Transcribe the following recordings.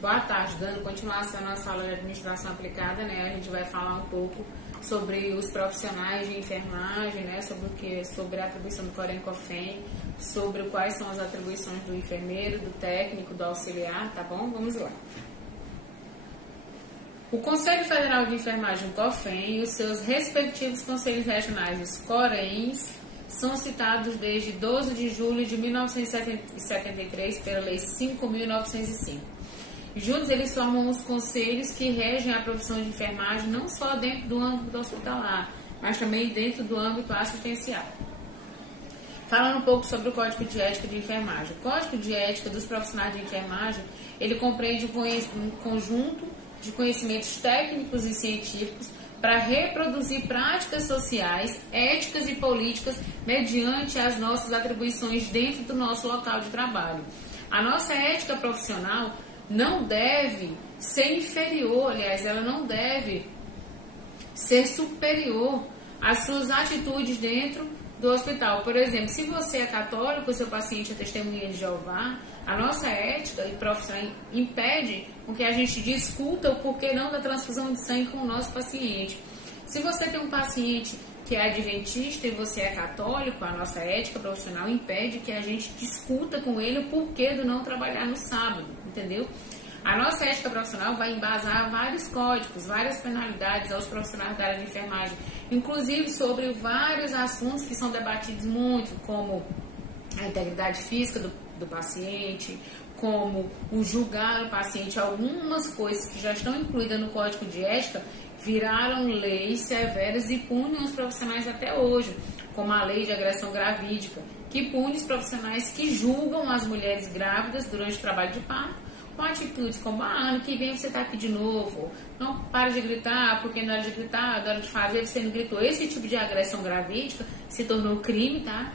Boa tarde, dando continuação na sala de administração aplicada, né? A gente vai falar um pouco sobre os profissionais de enfermagem, né? Sobre a atribuição do COREN-COFEM, sobre quais são as atribuições do enfermeiro, do técnico, do auxiliar, tá bom? Vamos lá. O Conselho Federal de Enfermagem, o COFEM, e os seus respectivos conselhos regionais, os CORENs, são citados desde 12 de julho de 1973 pela Lei 5.905. Juntos, eles formam os conselhos que regem a profissão de enfermagem não só dentro do âmbito hospitalar, mas também dentro do âmbito assistencial. Falando um pouco sobre o Código de Ética de Enfermagem. O Código de Ética dos profissionais de enfermagem, ele compreende um conjunto de conhecimentos técnicos e científicos para reproduzir práticas sociais, éticas e políticas mediante as nossas atribuições dentro do nosso local de trabalho. A nossa ética profissional não deve ser inferior, aliás, ela não deve ser superior às suas atitudes dentro do hospital. Por exemplo, se você é católico, seu paciente é testemunha de Jeová, a nossa ética e profissional impede com que a gente discuta o porquê não da transfusão de sangue com o nosso paciente. Se você tem um paciente que é adventista e você é católico, a nossa ética profissional impede que a gente discuta com ele o porquê do não trabalhar no sábado, entendeu? A nossa ética profissional vai embasar vários códigos, várias penalidades aos profissionais da área de enfermagem, inclusive sobre vários assuntos que são debatidos muito, como a integridade física do paciente, como o julgar o paciente. Algumas coisas que já estão incluídas no Código de Ética viraram leis severas e punem os profissionais até hoje, como a lei de agressão gravídica, que pune os profissionais que julgam as mulheres grávidas durante o trabalho de parto, com atitudes como, ano que vem você tá aqui de novo, não para de gritar, porque na hora de gritar, na hora de fazer você não gritou. Esse tipo de agressão gravídica se tornou crime, tá?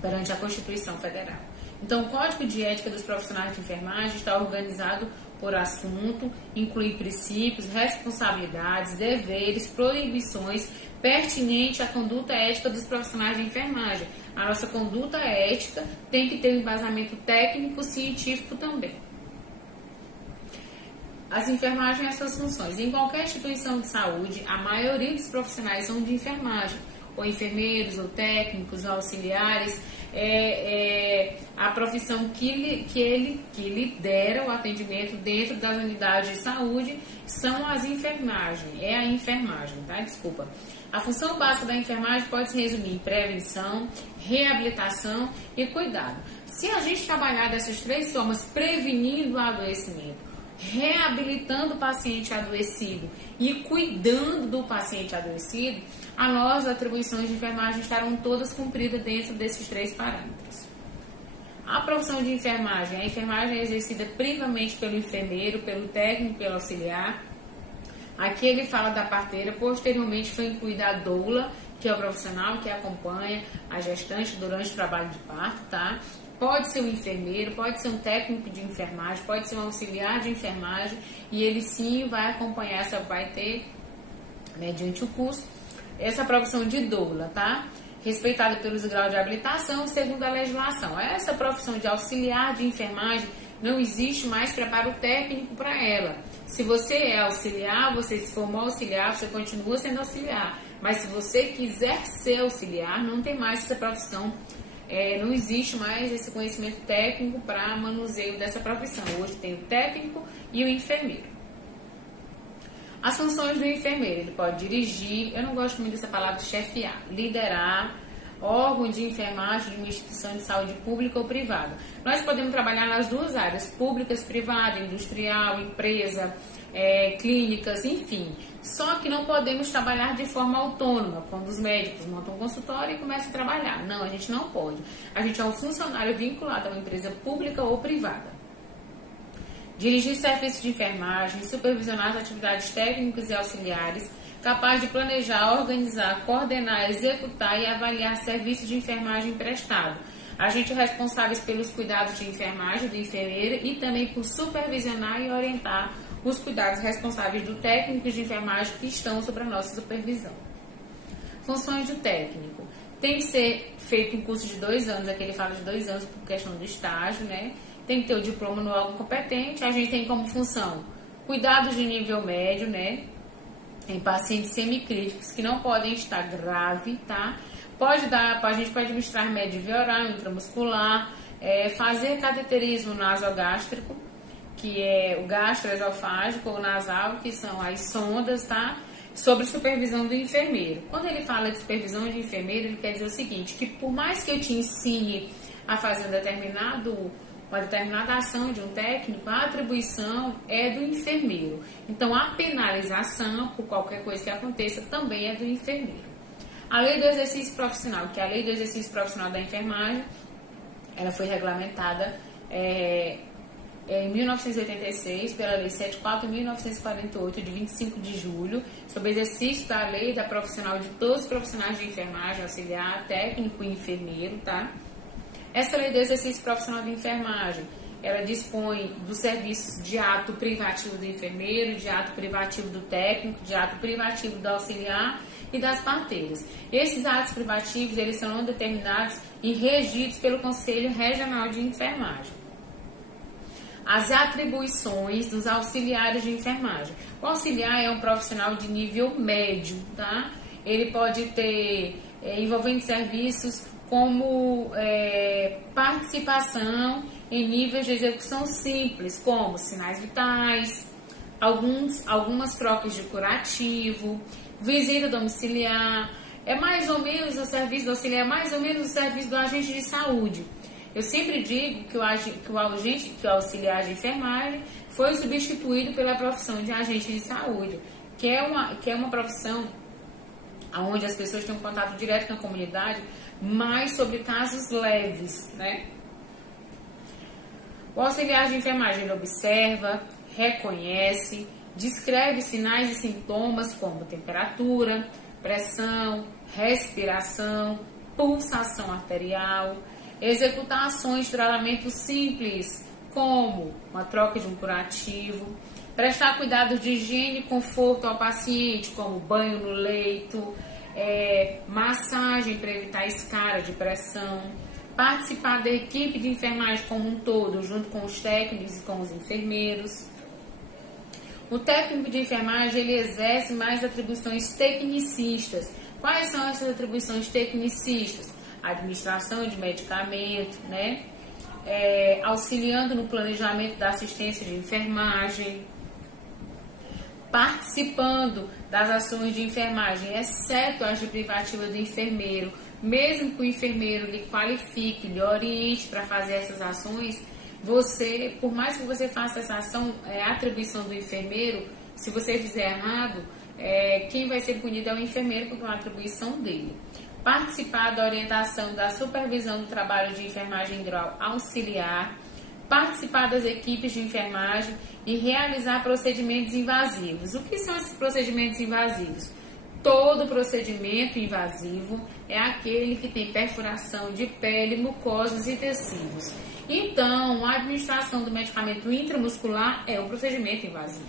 Perante a Constituição Federal. Então, o Código de Ética dos Profissionais de Enfermagem está organizado por assunto, inclui princípios, responsabilidades, deveres, proibições pertinentes à conduta ética dos profissionais de enfermagem. A nossa conduta ética tem que ter um embasamento técnico, científico também. As enfermagens e suas funções. Em qualquer instituição de saúde, a maioria dos profissionais são de enfermagem, ou enfermeiros, ou técnicos, ou auxiliares. A profissão que lidera o atendimento dentro das unidades de saúde são as enfermagens, é a enfermagem, tá? Desculpa. A função básica da enfermagem pode se resumir em prevenção, reabilitação e cuidado. Se a gente trabalhar dessas três formas, prevenindo o adoecimento, reabilitando o paciente adoecido e cuidando do paciente adoecido, as nossas atribuições de enfermagem estarão todas cumpridas dentro desses três parâmetros. A profissão de enfermagem. A enfermagem é exercida primeiramente pelo enfermeiro, pelo técnico, pelo auxiliar. Aqui ele fala da parteira, posteriormente foi incluída a doula, que é o profissional que acompanha a gestante durante o trabalho de parto, tá? Pode ser um enfermeiro, pode ser um técnico de enfermagem, pode ser um auxiliar de enfermagem, e ele sim vai acompanhar, vai ter, mediante o curso, essa profissão de doula, tá? Respeitada pelos graus de habilitação segundo a legislação. Essa profissão de auxiliar de enfermagem não existe mais preparo técnico para ela. Se você é auxiliar, você se formou auxiliar, você continua sendo auxiliar. Mas se você quiser ser auxiliar, não tem mais essa profissão. Não existe mais esse conhecimento técnico para manuseio dessa profissão. Hoje tem o técnico e o enfermeiro. As funções do enfermeiro: ele pode dirigir, eu não gosto muito dessa palavra chefiar, liderar órgão de enfermagem de uma instituição de saúde pública ou privada. Nós podemos trabalhar nas duas áreas, públicas, privada, industrial, empresa, clínicas, enfim. Só que não podemos trabalhar de forma autônoma, quando os médicos montam um consultório e começam a trabalhar. Não, a gente não pode. A gente é um funcionário vinculado a uma empresa pública ou privada. Dirigir serviços de enfermagem, supervisionar as atividades técnicas e auxiliares, capaz de planejar, organizar, coordenar, executar e avaliar serviços de enfermagem prestado. Agente responsáveis pelos cuidados de enfermagem do enfermeiro e também por supervisionar e orientar os cuidados responsáveis do técnico de enfermagem que estão sob a nossa supervisão. Funções do técnico. Tem que ser feito um curso de 2 anos, aqui ele fala de 2 anos por questão do estágio, né? tem que ter o diploma no órgão competente. A gente tem como função cuidados de nível médio, né? Em pacientes semicríticos que não podem estar grave, tá? A gente pode administrar remédio via oral, intramuscular, fazer cateterismo nasogástrico, que é o gastroesofágico ou nasal, que são as sondas, tá? Sobre supervisão do enfermeiro. Quando ele fala de supervisão de enfermeiro, ele quer dizer o seguinte, que por mais que eu te ensine a fazer uma determinada ação de um técnico, a atribuição é do enfermeiro. Então, a penalização por qualquer coisa que aconteça também é do enfermeiro. A lei do exercício profissional, que é a lei do exercício profissional da enfermagem, ela foi regulamentada em 1986 pela Lei 74.948, de 25 de julho, sobre exercício da lei da profissional de todos os profissionais de enfermagem, auxiliar, técnico e enfermeiro, tá? Essa lei do exercício profissional de enfermagem, ela dispõe dos serviços de ato privativo do enfermeiro, de ato privativo do técnico, de ato privativo do auxiliar e das parteiras. Esses atos privativos, eles são determinados e regidos pelo Conselho Regional de Enfermagem. As atribuições dos auxiliares de enfermagem. O auxiliar é um profissional de nível médio, tá? Ele pode ter envolvendo serviços como participação em níveis de execução simples, como sinais vitais, algumas trocas de curativo, visita domiciliar. É mais ou menos o serviço do auxiliar, é mais ou menos o serviço do agente de saúde. Eu sempre digo que o auxiliar de enfermagem foi substituído pela profissão de agente de saúde, que é uma profissão onde as pessoas têm um contato direto com a comunidade, mas sobre casos leves, né? O auxiliar de enfermagem ele observa, reconhece, descreve sinais e sintomas como temperatura, pressão, respiração, pulsação arterial, executar ações de tratamento simples, como uma troca de um curativo, prestar cuidados de higiene e conforto ao paciente, como banho no leito, massagem para evitar escara de pressão, participar da equipe de enfermagem como um todo, junto com os técnicos e com os enfermeiros. O técnico de enfermagem ele exerce mais atribuições tecnicistas. Quais são essas atribuições tecnicistas? Administração de medicamento, né? Auxiliando no planejamento da assistência de enfermagem, participando das ações de enfermagem, exceto as de privativa do enfermeiro. Mesmo que o enfermeiro lhe qualifique, lhe oriente para fazer essas ações, por mais que você faça essa ação, é atribuição do enfermeiro. Se você fizer errado, quem vai ser punido é o enfermeiro, porque é uma atribuição dele. Participar da orientação, da supervisão do trabalho de enfermagem em grau auxiliar, participar das equipes de enfermagem e realizar procedimentos invasivos. O que são esses procedimentos invasivos? Todo procedimento invasivo é aquele que tem perfuração de pele, mucosas e tecidos. Então, a administração do medicamento intramuscular é um procedimento invasivo.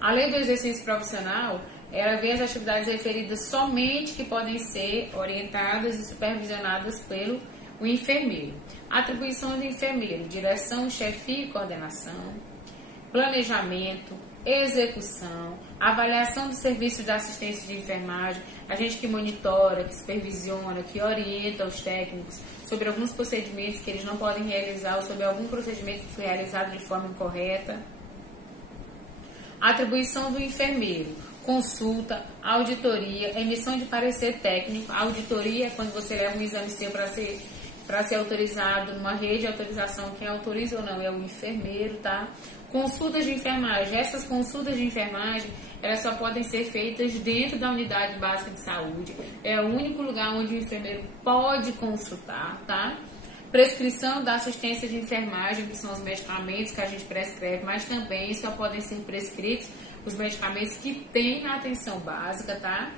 A lei do exercício profissional, ela vê as atividades referidas somente que podem ser orientadas e supervisionadas pelo enfermeiro. Atribuição do enfermeiro: direção, chefia e coordenação, planejamento, execução, avaliação do serviço de assistência de enfermagem, a gente que monitora, que supervisiona, que orienta os técnicos sobre alguns procedimentos que eles não podem realizar ou sobre algum procedimento que foi realizado de forma incorreta. Atribuição do enfermeiro: consulta, auditoria, emissão de parecer técnico. A auditoria é quando você leva um exame seu para ser autorizado numa rede de autorização. Quem autoriza ou não é o enfermeiro, tá? Consultas de enfermagem. Essas consultas de enfermagem, elas só podem ser feitas dentro da unidade básica de saúde. É o único lugar onde o enfermeiro pode consultar, tá? Prescrição da assistência de enfermagem, que são os medicamentos que a gente prescreve, mas também só podem ser prescritos os medicamentos que tem na atenção básica, tá?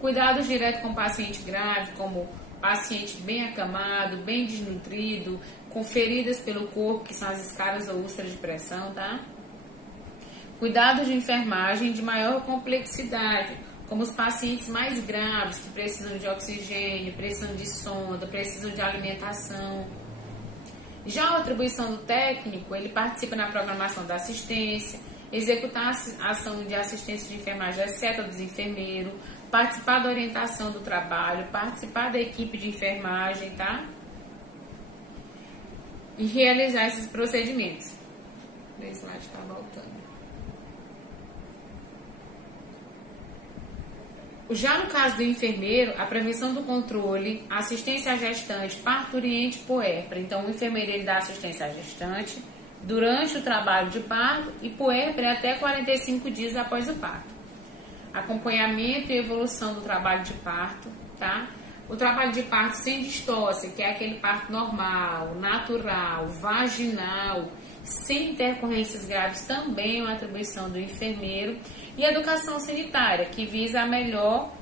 Cuidados direto com o paciente grave, como paciente bem acamado, bem desnutrido, com feridas pelo corpo, que são as escaras ou úlceras de pressão, tá? Cuidados de enfermagem de maior complexidade, como os pacientes mais graves, que precisam de oxigênio, precisam de sonda, precisam de alimentação. Já a atribuição do técnico, ele participa na programação da assistência, executar a ação de assistência de enfermagem, exceto a dos enfermeiros, participar da orientação do trabalho, participar da equipe de enfermagem, tá? E realizar esses procedimentos. O slide está voltando. Já no caso do enfermeiro, a prevenção do controle, assistência à gestante, parturiente, puérpera. Então, o enfermeiro ele dá assistência à gestante durante o trabalho de parto e puérpera até 45 dias após o parto. Acompanhamento e evolução do trabalho de parto, tá? O trabalho de parto sem distócia, que é aquele parto normal, natural, vaginal, sem intercorrências graves, também é uma atribuição do enfermeiro. E educação sanitária, que visa a melhor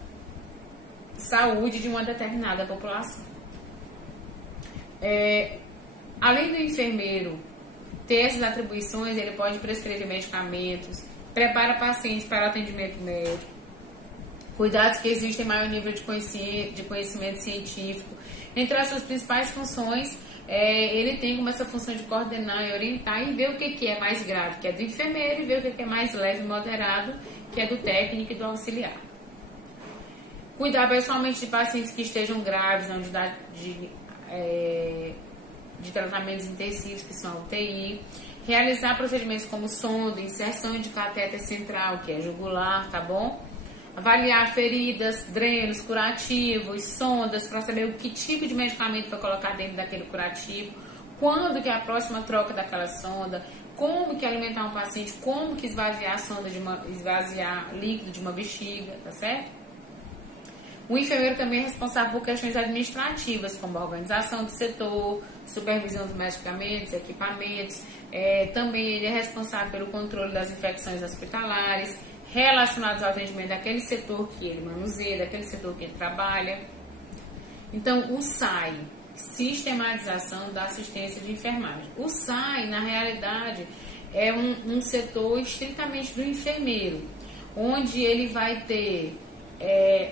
saúde de uma determinada população. Além do enfermeiro ter essas atribuições, ele pode prescrever medicamentos, prepara pacientes para atendimento médico, cuidados que existem em maior nível de conhecimento científico. Entre as suas principais funções, ele tem como essa função de coordenar e orientar e ver o que é mais grave, que é do enfermeiro, e ver o que é mais leve e moderado, que é do técnico e do auxiliar. Cuidar pessoalmente de pacientes que estejam graves na unidade de tratamentos intensivos, que são a UTI. Realizar procedimentos como sonda, inserção de catéter central, que é jugular, tá bom? Avaliar feridas, drenos, curativos, sondas, para saber o que tipo de medicamento vai colocar dentro daquele curativo, quando que é a próxima troca daquela sonda, como que alimentar um paciente, como que esvaziar a sonda esvaziar líquido de uma bexiga, tá certo? O enfermeiro também é responsável por questões administrativas, como a organização do setor, supervisão dos medicamentos, equipamentos. Também ele é responsável pelo controle das infecções hospitalares, relacionados ao atendimento daquele setor que ele manuseia, daquele setor que ele trabalha. Então, o SAI, Sistematização da Assistência de Enfermagem. O SAI, na realidade, é um setor estritamente do enfermeiro, onde ele vai ter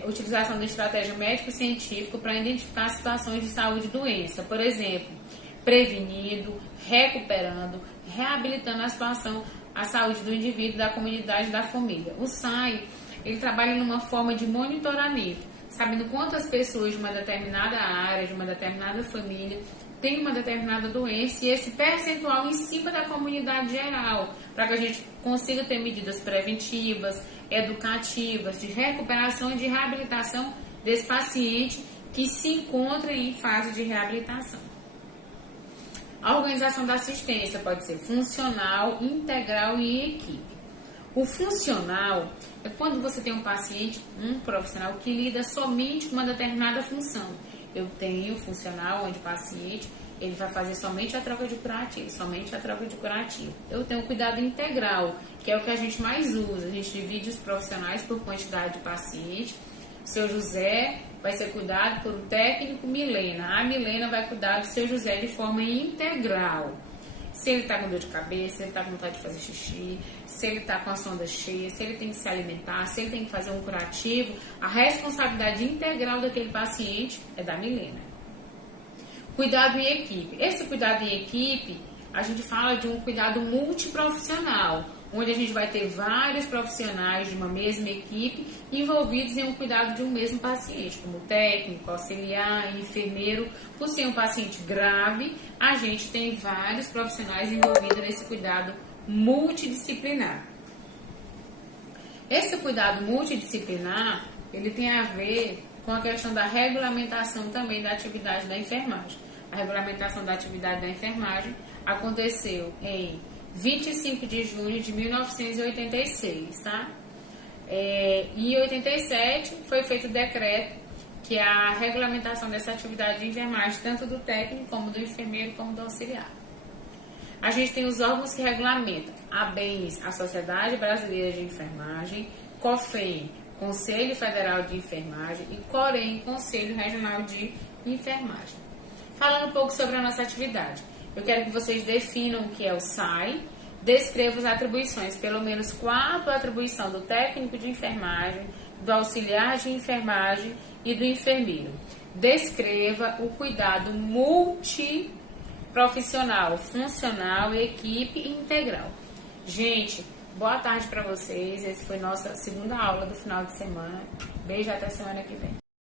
utilização da estratégia médico-científica para identificar situações de saúde e doença. Por exemplo, prevenindo, recuperando, reabilitando a saúde do indivíduo, da comunidade e da família. O SAI, ele trabalha numa forma de monitoramento, sabendo quantas pessoas de uma determinada área, de uma determinada família, tem uma determinada doença e esse percentual em cima da comunidade geral, para que a gente consiga ter medidas preventivas, educativas, de recuperação e de reabilitação desse paciente que se encontra em fase de reabilitação. A organização da assistência pode ser funcional, integral e em equipe. O funcional é quando você tem um paciente, um profissional que lida somente com uma determinada função. Eu tenho funcional onde o paciente ele vai fazer somente a troca de curativo, somente a troca de curativo. Eu tenho cuidado integral, que é o que a gente mais usa. A gente divide os profissionais por quantidade de paciente. O seu José vai ser cuidado por um técnico Milena. A Milena vai cuidar do seu José de forma integral. Se ele está com dor de cabeça, se ele está com vontade de fazer xixi, se ele está com a sonda cheia, se ele tem que se alimentar, se ele tem que fazer um curativo, a responsabilidade integral daquele paciente é da Milena. Cuidado em equipe. Esse cuidado em equipe, a gente fala de um cuidado multiprofissional, onde a gente vai ter vários profissionais de uma mesma equipe envolvidos em um cuidado de um mesmo paciente, como técnico, auxiliar, enfermeiro. Por ser um paciente grave, a gente tem vários profissionais envolvidos nesse cuidado multidisciplinar. Esse cuidado multidisciplinar, ele tem a ver com a questão da regulamentação também da atividade da enfermagem. A regulamentação da atividade da enfermagem aconteceu em 25 de junho de 1986, tá? Em 87 foi feito o decreto, que é a regulamentação dessa atividade de enfermagem, tanto do técnico, como do enfermeiro, como do auxiliar. A gente tem os órgãos que regulamentam: a ABENS, a Sociedade Brasileira de Enfermagem, COFEN, Conselho Federal de Enfermagem, e COREN, Conselho Regional de Enfermagem. Falando um pouco sobre a nossa atividade, eu quero que vocês definam o que é o SAI, descrevam as atribuições, pelo menos 4 atribuições do técnico de enfermagem, do auxiliar de enfermagem e do enfermeiro. Descreva o cuidado multiprofissional profissional, funcional, equipe e integral. Gente, boa tarde para vocês. Essa foi nossa segunda aula do final de semana. Beijo, até semana que vem.